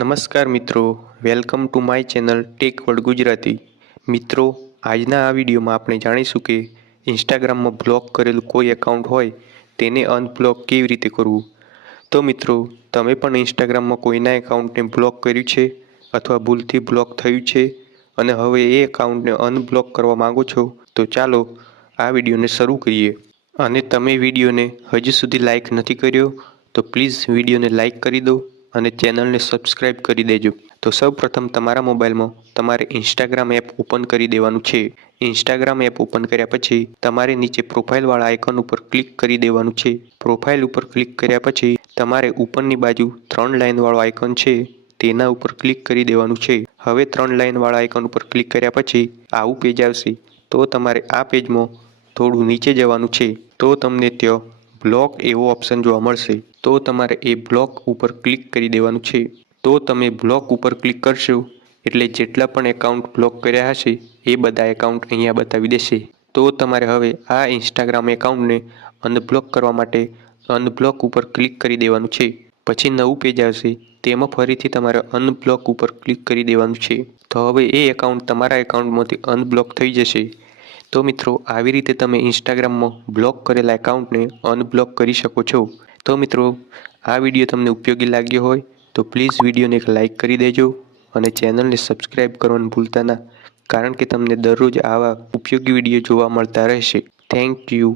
નમસ્કાર મિત્રો, welcome to my channel Tech World Gujarati. મિત્રો, આજના આ વિડીયોમાં આપણે જાણીશું કે ઇન્સ્ટાગ્રામમાં બ્લોક કરેલું કોઈ એકાઉન્ટ હોય તેને અનબ્લોક કેવી રીતે કરવું। તો મિત્રો, તમે પણ ઇન્સ્ટાગ્રામમાં કોઈના એકાઉન્ટને બ્લોક કર્યું છે અથવા ભૂલથી બ્લોક થયું છે અને હવે એ એકાઉન્ટને અનબ્લોક કરવા માંગો છો, તો ચાલો આ વિડીયોને શરૂ કરીએ। અને તમે વિડીયોને હજી સુધી લાઈક નથી કર્યો તો પ્લીઝ વિડીયોને લાઈક કરી દો અને ચેનલને સબસ્ક્રાઇબ કરી દેજો। તો સૌપ્રથમ તમારા મોબાઈલમાં તમારે ઇન્સ્ટાગ્રામ એપ ઓપન કરી દેવાનું છે। ઇન્સ્ટાગ્રામ એપ ઓપન કર્યા પછી તમારે નીચે પ્રોફાઇલવાળા આઇકન ઉપર ક્લિક કરી દેવાનું છે। પ્રોફાઇલ ઉપર ક્લિક કર્યા પછી તમારે ઉપરની બાજુ 3 લાઇનવાળો આઇકન છે તેના ઉપર ક્લિક કરી દેવાનું છે। હવે 3 લાઇનવાળા આઇકન ઉપર ક્લિક કર્યા પછી આવું પેજ આવશે। તો તમારે આ પેજમાં થોડું નીચે જવાનું છે તો તમને ત્યાં બ્લોક એવો ઓપ્શન જોવા મળશે। તો તમારે એ બ્લોક ઉપર ક્લિક કરી દેવાનું છે। તો તમે બ્લોક ઉપર ક્લિક કરશો એટલે જેટલા પણ એકાઉન્ટ બ્લોક કર્યા હશે એ બધા એકાઉન્ટ અહીંયા બતાવી દેશે। તો તમારે હવે આ ઇન્સ્ટાગ્રામ એકાઉન્ટને અનબ્લોક કરવા માટે અનબ્લોક ઉપર ક્લિક કરી દેવાનું છે। પછી નવું પેજ આવશે, તેમાં ફરીથી તમારે અનબ્લોક ઉપર ક્લિક કરી દેવાનું છે। તો હવે એ એકાઉન્ટ તમારા એકાઉન્ટમાંથી અનબ્લોક થઈ જશે। તો મિત્રો, આવી રીતે તમે ઇન્સ્ટાગ્રામમાં બ્લોક કરેલા એકાઉન્ટને અનબ્લોક કરી શકો છો। તો મિત્રો, આ વિડીયો તમને ઉપયોગી લાગ્યો હોય તો પ્લીઝ વિડીયોને એક લાઇક કરી દેજો અને ચેનલને સબસ્ક્રાઇબ કરવાનું ભૂલતા ના, કારણ કે તમને દરરોજ આવા ઉપયોગી વિડીયો જોવા મળતા રહેશે। Thank you.